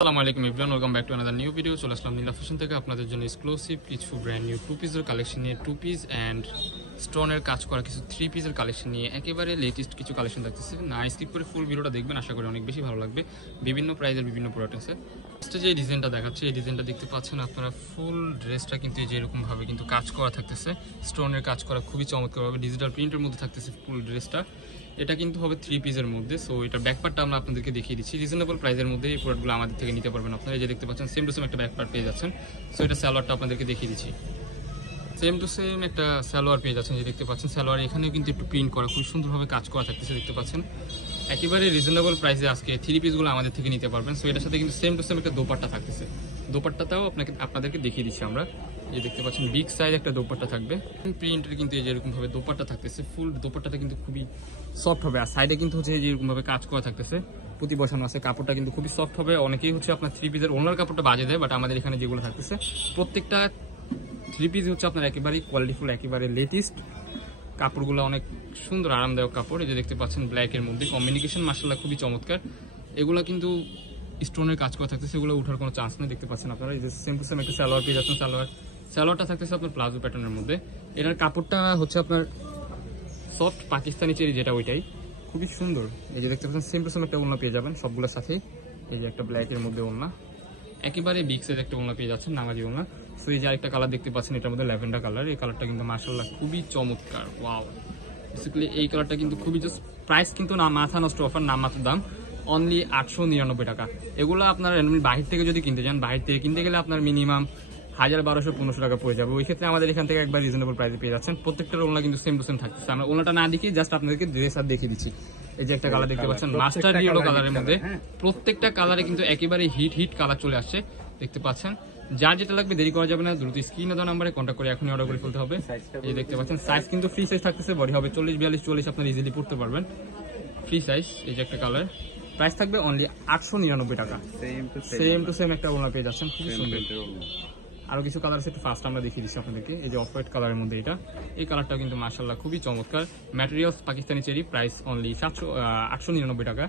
আসসালামু আলাইকুম everyone, welcome back to another new video. চলে আসলাম নীলা ফ্যাশন থেকে আপনাদের জন্য এক্সক্লুসিভ কিছু ব্র্যান্ড নিউ টু পিসের কালেকশন নিয়ে, টু পিস অ্যান্ড স্টোনের কাজ করা কিছু থ্রি পিসের কালেকশন নিয়ে একেবারে লেটেস্ট কিছু কালেকশন থাকতেছে। না স্কিপ করে ফুল ভিডিওটা দেখবেন, আশা করি অনেক বেশি ভালো লাগবে। বিভিন্ন প্রাইজের বিভিন্ন প্রোডাক্ট আছে। ফার্স্টে যে ডিজাইনটা দেখাচ্ছে, এই ডিজাইনটা দেখতে পাচ্ছেন আপনারা। ফুল ড্রেসটা কিন্তু এই যে এরকমভাবে কিন্তু কাজ করা থাকতেছে, স্টোনের কাজ করা খুবই চমৎকারভাবে ডিজিটাল প্রিন্টের মধ্যে থাকতেছে ফুল ড্রেসটা। এটা কিন্তু হবে থ্রি পিসের মধ্যে। সো এটা ব্যাকপার্টটা আমরা আপনাদেরকে দেখিয়ে দিচ্ছি রিজনেবল প্রাইসের মধ্যে। এই প্রোডাক্টগুলো আমাদের থেকে নিতে পারবেন আপনারা। এই যে দেখতে পাচ্ছেন সেম টু সেম একটা ব্যাকপার্ট পেয়ে যাচ্ছেন। সো এটা সালোয়ারটা আপনাদেরকে দেখিয়ে দিচ্ছি। সেম টু সেম একটা সালোয়ার পেয়ে যাচ্ছেন, যে দেখতে পাচ্ছেন সালোয়ার এখানেও কিন্তু একটু প্রিন্ট করা, খুব সুন্দরভাবে কাজ করা থাকতেছে, দেখতে পাচ্ছেন। একেবারে রিজনেবল প্রাইসে আজকে থ্রি পিসগুলো আমাদের থেকে নিতে পারবেন। সো এটার সাথে কিন্তু সেম টু সেম একটা দোপাট্টা থাকতেছে। দোপাট্টাটাও আপনাদেরকে দেখিয়ে দিচ্ছি আমরা। এই দেখতে পাচ্ছেন বিগ সাইজ একটা দোপাট্টা থাকবে প্রিন্টের, কিন্তু এই যে এরকম ভাবে দোপাট্টা থাকতেছে। ফুল দোপাট্টাটা কিন্তু খুবই সফট হবে, আর সাইডে কিন্তু হচ্ছে এই যে এরকম ভাবে কাজ করা থাকতেছে, পুঁতি বসানো আছে। কাপড়টা কিন্তু খুবই সফট হবে। অনেকেই হচ্ছে আপনার থ্রি পিসের ওনার কাপড়টা বাজে দেয়, বাট আমাদের এখানে যেগুলো থাকতেছে প্রত্যেকটা থ্রি পিস হচ্ছে আপনার একেবারেই কোয়ালিটিফুল, একেবারে লেটেস্ট। কাপড়গুলো অনেক সুন্দর আরামদায়ক কাপড়। এই যে দেখতে পাচ্ছেন ব্ল্যাকের মধ্যে কমিউনিকেশন মাশাআল্লাহ খুবই চমৎকার। এগুলো কিন্তু স্টোনের কাজ করা থাকতেছে, এগুলো ওঠার কোনো চান্স নেই। দেখতে পাচ্ছেন আপনারা এই যে সেম টু সেম একটা সালোয়ার পেয়ে যাচ্ছেন। সালোয়ারটা থাকতেছে আপনার প্লাজো প্যাটার্নের মধ্যে। এটার কাপড়টা হচ্ছে আপনার সফট পাকিস্তানি চেরি, যেটা ওইটাই খুবই সুন্দর। এই যে দেখতে পাচ্ছেন সেম টু সেম একটা ওড়না পেয়ে যাবেন সবগুলোর সাথে। এই যে একটা ব্ল্যাকের মধ্যে ওড়না, একেবারে বিগ সাইজ একটা ওড়না পেয়ে যাচ্ছেন, নামাজি ওড়না। সো এই যে আরেকটা কালার দেখতে পাচ্ছেন, এটার মধ্যে ল্যাভেন্ডার কালার। এই কালারটা কিন্তু মাশাআল্লাহ খুবই চমৎকার। ওয়াও, বেসিক্যালি এই কালারটা কিন্তু খুবই জাস্ট প্রাইস কিন্তু না মাথা নষ্ট অফার, নাম মাত্র দাম অনলি 899 টাকা। এগুলো আপনার বাহির থেকে যদি কিনতে যান, বাহির থেকে কিনতে গেলে আপনার মিনিমাম 1200-1500 টাকা পড়ে যাবে। ওই ক্ষেত্রে আমাদের এখান থেকে একবার রিজনেবল প্রাইসে পেয়ে যাচ্ছেন। প্রত্যেকটার ওড়না কিন্তু সেম টু সেম থাকতেছে। আমরা ওড়নাটা না দেখি জাস্ট আপনাদেরকে ড্রেস আর দেখিয়ে দিচ্ছি। এই যে একটা কালার দেখতে পাচ্ছেন মাস্টার ইয়েলো কালারের মধ্যে, প্রত্যেকটা কালারে কিন্তু একেবারে হিট কালার চলে আসছে, দেখতে পাচ্ছেন। যার যেটা লাগবে দেরি করা যাবে না, দ্রুত স্ক্রিনে দেওয়া নাম্বারে কন্ট্যাক্ট করে এখনই অর্ডার করে ফেলতে হবে। এই দেখতে পাচ্ছেন সাইজ কিন্তু ফ্রি সাইজ থাকতেছে, বডি হবে 40-42-40, আপনার ইজিলি পড়তে পারবেন, ফ্রি সাইজ। এই যে একটা কালার, প্রাইস থাকবে অনলি 899 টাকা। সেম টু সেম একটা ওড়না পেয়ে যাচ্ছেন, খুবই সুন্দর। আরো কিছু কালার আছে, একটু ফার্স্ট আমরা দেখিয়ে দিচ্ছি আপনাদেরকে। এই যে অফ হোয়াইট কালারের মধ্যে এটা, এই কালারটা কিন্তু মাশাআল্লাহ খুবই চমৎকার। Materials Pakistani cherry, price only 899 টাকা।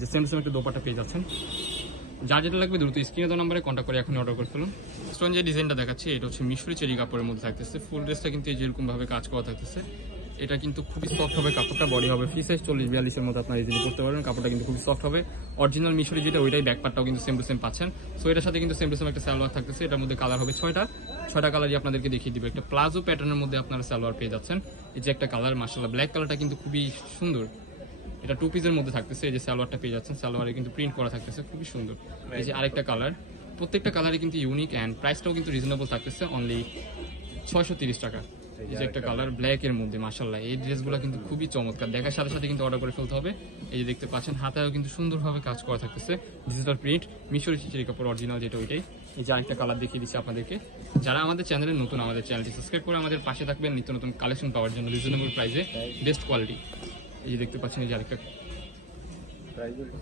যে সেম সেম একটা দোপাট্টা পেয়ে যাচ্ছেন। যা যেটা লাগবে দ্রুত স্ক্রিনে দেওয়া নাম্বারে কন্ট্যাক্ট করে এখন অর্ডার করে ফেলুন। স্টোন যে ডিজাইনটা দেখাচ্ছি, এটা হচ্ছে মিশরি চেরি কাপড়ের মধ্যে থাকতেছে। ফুল ড্রেসটা কিন্তু এই যেরকম ভাবে কাজ করা থাকতেছে। এটা কিন্তু খুবই সফট হবে কাপড়টা, বডি হবে ফ্রি সাইজ 40-42 মধ্যে আপনারা ইজিলি করতে পারবেন। কাপড়টা কিন্তু খুবই সফট হবে। অরিজিনাল মিশরি যেটা ওইটাই ব্যাকপার্টটাও কিন্তু সেম টু সেম পাচ্ছেন। সো এটার সাথে কিন্তু সেম টু সেম একটা সালোয়ার থাকতেছে। এটার মধ্যে কালার হবে 6টা কালারই আপনাদেরকে দেখিয়ে দিবে। একটা প্লাজো প্যাটার্নের মধ্যে আপনারা সালোয়ার পেয়ে যাচ্ছেন। এই যে একটা কালার মাশাআল্লাহ, ব্ল্যাক কালারটা কিন্তু খুবই সুন্দর। এটা টু পিসের মধ্যে থাকতেছে। এই যে সালোয়ারটা পেয়ে যাচ্ছেন, সালোয়ারে কিন্তু প্রিন্ট করা থাকতেছে, খুবই সুন্দর। এই যে আরেকটা কালার, প্রত্যেকটা কালারই কিন্তু ইউনিক অ্যান্ড প্রাইসটাও কিন্তু রিজনেবল থাকতেছে, অনলি 630 টাকা। এই যে একটা কালার ব্ল্যাক এর মধ্যে মাশাআল্লাহ, এই ড্রেসগুলো কিন্তু খুবই চমৎকার। দেখার সাথে সাথে কিন্তু অর্ডার করে ফেলতে হবে। এই যে দেখতে পাচ্ছেন হাতায়ও কিন্তু সুন্দরভাবে কাজ করা থাকতেছে, ডিজিটাল প্রিন্ট মিশরি চেরি কাপড় অরিজিনাল যেটা ওইটাই। এই যে আরেকটা কালার দেখিয়ে দিচ্ছি আপনাদেরকে। যারা আমাদের চ্যানেলে নতুন, আমাদের চ্যানেলটি সাবস্ক্রাইব করে আমাদের পাশে থাকবেন নিত্য নতুন কালেকশন পাওয়ার জন্য, রিজনেবল প্রাইসে বেস্ট কোয়ালিটি। এই যে দেখতে পাচ্ছেন, এই যে আরেকটা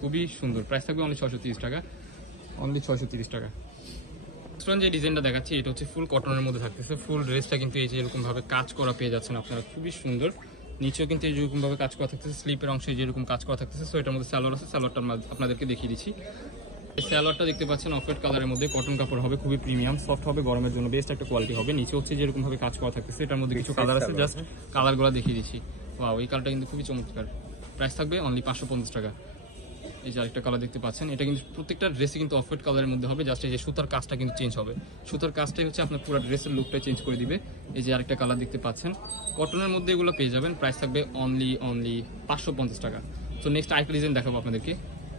খুবই সুন্দর, প্রাইস থাকবে অনলি 630 টাকা, অনলি 630 টাকা। যে ডিজাইনটা দেখাচ্ছি, এটা হচ্ছে ফুল কটনের মধ্যে থাকতেছে। ফুল ড্রেসটা কিন্তু এই যে এরকম ভাবে কাজ করা পেয়ে যাচ্ছেন আপনারা, খুবই সুন্দর। নিচেও কিন্তু এই যেরকম ভাবে কাজ করা থাকতেছে, স্লিপের অংশে যেরকম কাজ করা থাকতেছে। সো এটার মধ্যে সালোয়ার আছে, সালোয়ারটা আপনাদেরকে দেখিয়ে দিচ্ছি। এই সালোয়ারটা দেখতে পাচ্ছেন অফ হোয়াইট কালারের মধ্যে, কটন কাপড় হবে, খুবই প্রিমিয়াম, সফট হবে, গরমের জন্য বেস্ট একটা কোয়ালিটি হবে। নিচে হচ্ছে যেরকম ভাবে কাজ করা থাকতেছে, এটার মধ্যে কিছু কালার আছে, জাস্ট কালারগুলো দেখিয়ে দিচ্ছি। ওয়াও, এই কালারটা কিন্তু খুবই চমৎকার। প্রাইস থাকবে অনলি 550 টাকা। এই যে আরেকটা কালার দেখতে পাচ্ছেন, এটা কিন্তু প্রত্যেকটা ড্রেসে কিন্তু অফ হোয়াইট কালারের মধ্যে হবে, জাস্ট এই যে সুতার কাজটা কিন্তু চেঞ্জ হবে। সুতার কাজটাই হচ্ছে আপনার পুরো ড্রেসের লুকটা চেঞ্জ করে দিবে। এই যে আরেকটা কালার দেখতে পাচ্ছেন, কটনের মধ্যে এগুলো পেয়ে যাবেন, প্রাইস থাকবে অনলি 550 টাকা। তো নেক্সট আরেকটা ডিজাইন দেখাবো আপনাদেরকে।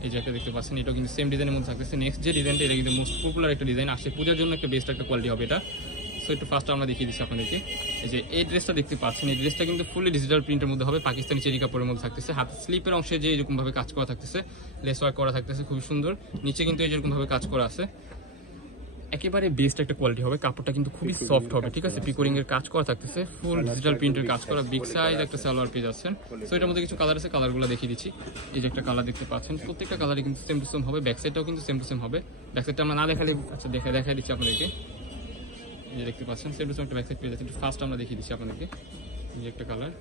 এই যে একটা দেখতে পাচ্ছেন, এটা কিন্তু সেম ডিজাইনের মধ্যে থাকতেছে। নেক্সট যে ডিজাইনটা, এটা কিন্তু মোস্ট পপুলার একটা ডিজাইন, আসছে পূজার জন্য একটা বেস্ট একটা কোয়ালিটি হবে এটা। সো একটু ফার্স্ট আমরা দেখিয়ে দিচ্ছি আপনাদেরকে। এই যে এই ড্রেসটা দেখতে পাচ্ছেন, এই ড্রেসটা কিন্তু ফুলি ডিজিটাল প্রিন্টের মধ্যে হবে, পাকিস্তানি চেরি কাপড়ের মধ্যে থাকতেছে। হাত স্লিপের অংশে যে এরকম ভাবে কাজ করা থাকতেছে, লেস ওয়ার্ক করা থাকতেছে, খুবই সুন্দর। নিচে কিন্তু এরকম ভাবে কাজ করা আছে, একেবারে বেস্ট একটা কোয়ালিটি হবে। কাপড়টা কিন্তু খুবই সফট হবে, ঠিক আছে। পিকোরিং এর কাজ করা থাকতেছে, ফুল ডিজিটাল প্রিন্টের কাজ করা, বিগ সাইজ একটা সালোয়ার পেয়ে যাচ্ছেন। সো এটার মধ্যে কিছু কালার আছে, কালারগুলো দেখিয়ে দিচ্ছি। এই যে একটা কালার দেখতে পাচ্ছেন, প্রত্যেকটা কালারই কিন্তু সেম টু সেম হবে। ব্যাক সাইডটাও কিন্তু সেম টু সেম হবে। ব্যাক সাইডটা আমরা না দেখালে, আচ্ছা দেখাই দিচ্ছি আপনাদেরকে। এই যে দেখতে পাচ্ছেন সেম টু সেম একটা ব্যাক সাইড পেয়ে যাচ্ছে। একটু ফার্স্ট আমরা দেখিয়ে দিচ্ছি আপনাদেরকে। এই যে একটা কালার,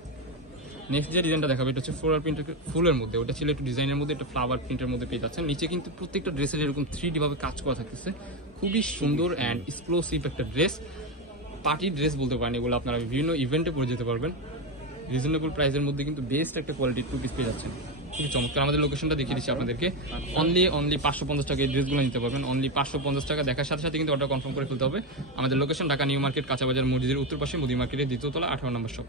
নেক্সট যে ডিজাইনটা দেখাবে এটা হচ্ছে ফ্লোরাল প্রিন্টের ফুলের মধ্যে, ওটা ছিল একটু ডিজাইনের মধ্যে, একটা ফ্লাওয়ার প্রিন্টের মধ্যে পেয়ে যাচ্ছে। নিচে কিন্তু প্রত্যেকটা ড্রেসের এরকম 3D ভাবে কাজ করা থাকতেছে, খুবই সুন্দর অ্যান্ড এক্সক্লুসিভ একটা ড্রেস, পার্টি ড্রেস বলতে পারেন এগুলো, আপনারা বিভিন্ন ইভেন্টে পরে যেতে পারবেন। রিজনেবল প্রাইসের মধ্যে কিন্তু বেস্ট একটা কোয়ালিটির 2 পিস পেয়ে যাচ্ছেন, খুবই চমৎকার। আমাদের লোকেশনটা দেখিয়ে দিচ্ছি আপনাদেরকে। অনলি 550 টাকা এই ড্রেসগুলো নিতে পারবেন, অনলি 550 টাকা। দেখার সাথে সাথে কিন্তু অর্ডার কনফার্ম করে ফেলতে হবে। আমাদের লোকেশন ঢাকা নিউ মার্কেট, কাঁচাবাজার মসজিদের উত্তর পাশে, মুদি মার্কেটের দ্বিতীয় তলা, 18 নম্বর শপ।